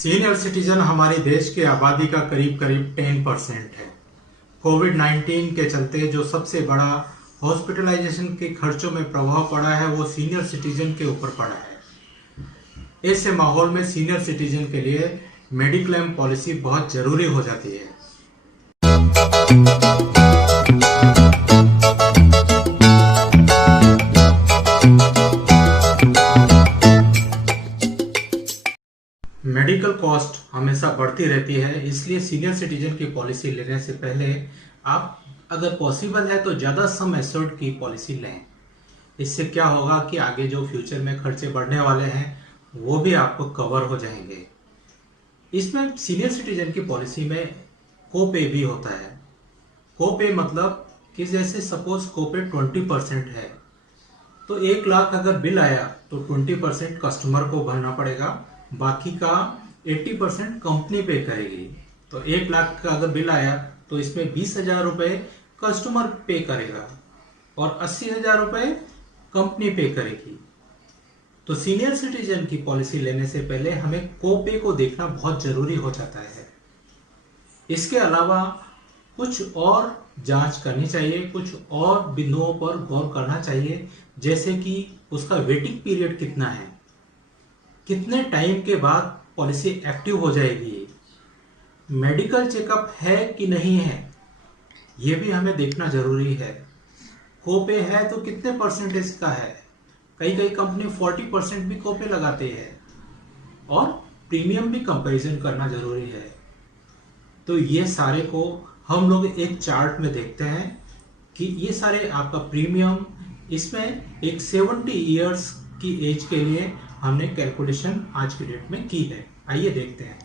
Senior citizen हमारे देश की आबादी का करीब करीब 10% है। कोविड-19 के चलते जो सबसे बड़ा हॉस्पिटलाइजेशन के खर्चों में प्रभाव पड़ा है वो सीनियर सिटीजन के ऊपर पड़ा है। ऐसे माहौल में सीनियर सिटीजन के लिए मेडिक्लेम पॉलिसी बहुत जरूरी हो जाती है। मेडिकल कॉस्ट हमेशा बढ़ती रहती है, इसलिए सीनियर सिटीजन की पॉलिसी लेने से पहले आप अगर पॉसिबल है तो ज़्यादा सम एश्योर्ड की पॉलिसी लें। इससे क्या होगा कि आगे जो फ्यूचर में खर्चे बढ़ने वाले हैं वो भी आपको कवर हो जाएंगे। इसमें सीनियर सिटीजन की पॉलिसी में कोपे भी होता है। कोपे मतलब कि जैसे सपोज कोपे 20% है तो 1 लाख अगर बिल आया तो 20% कस्टमर को भरना पड़ेगा, बाकी का 80% कंपनी पे करेगी। तो 1 लाख का अगर बिल आया तो इसमें 20,000 रुपए कस्टमर पे करेगा और 80,000 रुपए कंपनी पे करेगी। तो सीनियर सिटीजन की पॉलिसी लेने से पहले हमें कोपे को देखना बहुत जरूरी हो जाता है। इसके अलावा कुछ और जांच करनी चाहिए, कुछ और बिंदुओं पर गौर करना चाहिए, जैसे कि उसका वेटिंग पीरियड कितना है, कितने टाइम के बाद पॉलिसी एक्टिव हो जाएगी, मेडिकल चेकअप है कि नहीं है, यह भी हमें देखना जरूरी है। कोपे है तो कितने परसेंटेज का है, कई कंपनी 40% भी कोपे लगाते हैं और प्रीमियम भी कंपैरिजन करना जरूरी है। तो ये सारे को हम लोग एक चार्ट में देखते हैं कि ये सारे आपका प्रीमियम, इसमें एक 70 इयर्स की एज के लिए हमने कैलकुलेशन आज की डेट में की है। आइए देखते हैं।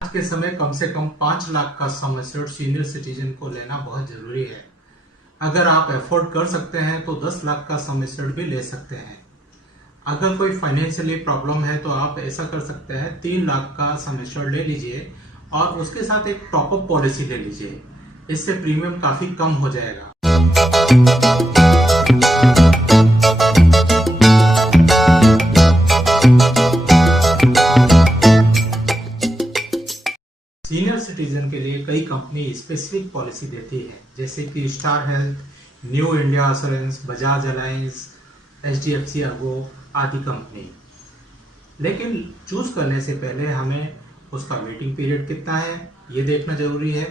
आज के समय कम से कम 5 लाख का सम एश्योर्ड सीनियर सिटीजन को लेना बहुत जरूरी है। अगर आप अफोर्ड कर सकते हैं तो 10 लाख का सम एश्योर्ड भी ले सकते हैं। अगर कोई फाइनेंशियली प्रॉब्लम है तो आप ऐसा कर सकते हैं 3 लाख का सम एश्योर्ड ले लीजिए और उसके साथ एक टॉप अप पॉलिसी ले लीजिए। इससे प्रीमियम काफी कम हो जाएगा। सीनियर सिटीजन के लिए कई कंपनी स्पेसिफिक पॉलिसी देती है, जैसे कि star health, new India assurance, Bajaj alliance, HDFC Ergo आदि कंपनी। लेकिन चूज करने से पहले हमें उसका वेटिंग पीरियड कितना है ये देखना जरूरी है।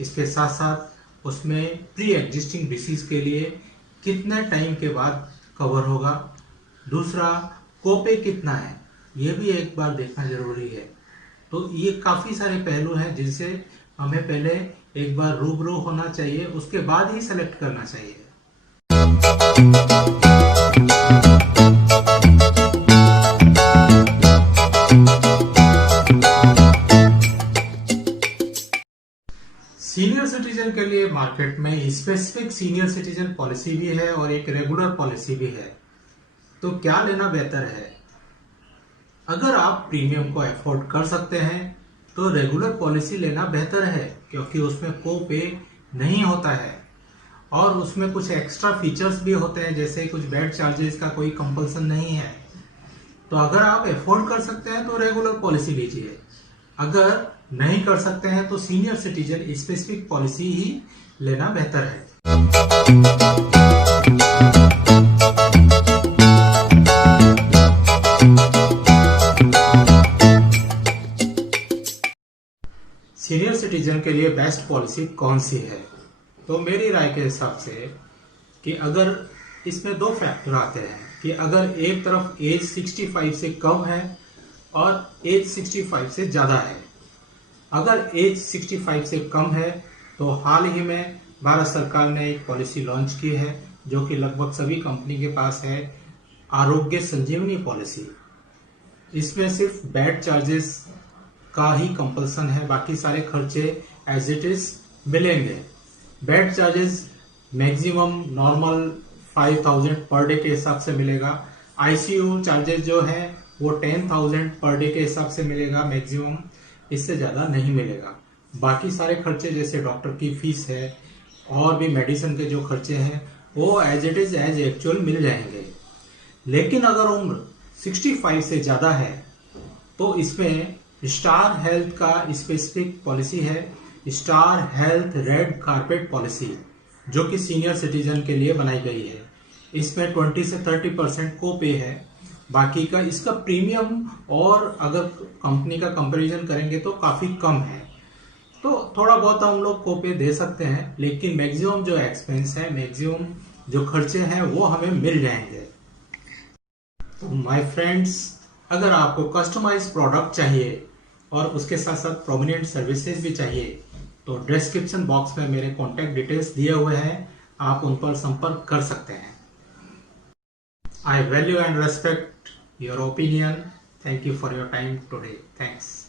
इसके साथ साथ उसमें प्री एग्जिस्टिंग डिसीज के लिए कितने टाइम के बाद कवर होगा, दूसरा कोपे कितना है ये भी एक बार देखना जरूरी है। तो ये काफी सारे पहलू हैं जिनसे हमें पहले एक बार रूबरू होना चाहिए, उसके बाद ही सेलेक्ट करना चाहिए। सीनियर सिटीजन के लिए मार्केट में स्पेसिफिक सीनियर सिटीजन पॉलिसी भी है और एक रेगुलर पॉलिसी भी है। तो क्या लेना बेहतर है? अगर आप प्रीमियम को अफोर्ड कर सकते हैं तो रेगुलर पॉलिसी लेना बेहतर है, क्योंकि उसमें कोपे नहीं होता है और उसमें कुछ एक्स्ट्रा फीचर्स भी होते हैं, जैसे कुछ बेड चार्जेस का कोई कंपल्सन नहीं है। तो अगर आप अफोर्ड कर सकते हैं तो रेगुलर पॉलिसी लीजिए, अगर नहीं कर सकते हैं तो सीनियर सिटीजन स्पेसिफिक पॉलिसी ही लेना बेहतर है। सीनियर सिटीजन के लिए बेस्ट पॉलिसी कौन सी है? तो मेरी राय के हिसाब से कि अगर इसमें 2 फैक्टर आते हैं कि अगर एक तरफ एज 65 से कम है और एज 65 से ज्यादा है। अगर एज 65 से कम है तो हाल ही में भारत सरकार ने एक पॉलिसी लॉन्च की है जो कि लगभग सभी कंपनी के पास है, आरोग्य संजीवनी पॉलिसी। इसमें सिर्फ बेड चार्जेस का ही कंपल्सन है, बाकी सारे खर्चे एज इट इज मिलेंगे। Bed charges maximum normal 5,000 per day के हिसाब से मिलेगा, आईसीयू चार्जेस जो है वो 10,000 पर डे के हिसाब से मिलेगा मैक्सिमम, इससे ज़्यादा नहीं मिलेगा। बाकी सारे खर्चे जैसे डॉक्टर की फीस है और भी मेडिसिन के जो खर्चे हैं वो as it is as actual मिल जाएंगे। लेकिन अगर उम्र 65 से ज़्यादा है तो इसमें स्टार हेल्थ का स्पेसिफिक पॉलिसी है, star health red carpet policy, जो कि सीनियर सिटीजन के लिए बनाई गई है। इसमें 20 से 30% को पे है, बाकी का इसका प्रीमियम और अगर कंपनी का कंपैरिजन करेंगे तो काफ़ी कम है। तो थोड़ा बहुत हम लोग को पे दे सकते हैं, लेकिन मैक्सिमम जो एक्सपेंस है, मैक्सिमम जो खर्चे हैं वो हमें मिल जाएंगे। तो माय फ्रेंड्स, अगर आपको कस्टमाइज प्रोडक्ट चाहिए और उसके साथ साथ प्रोमिनेंट सर्विसेज भी चाहिए तो डिस्क्रिप्शन बॉक्स में मेरे कॉन्टैक्ट डिटेल्स दिए हुए हैं, आप उन पर संपर्क कर सकते हैं। I value and respect your opinion. Thank you for your time today. Thanks.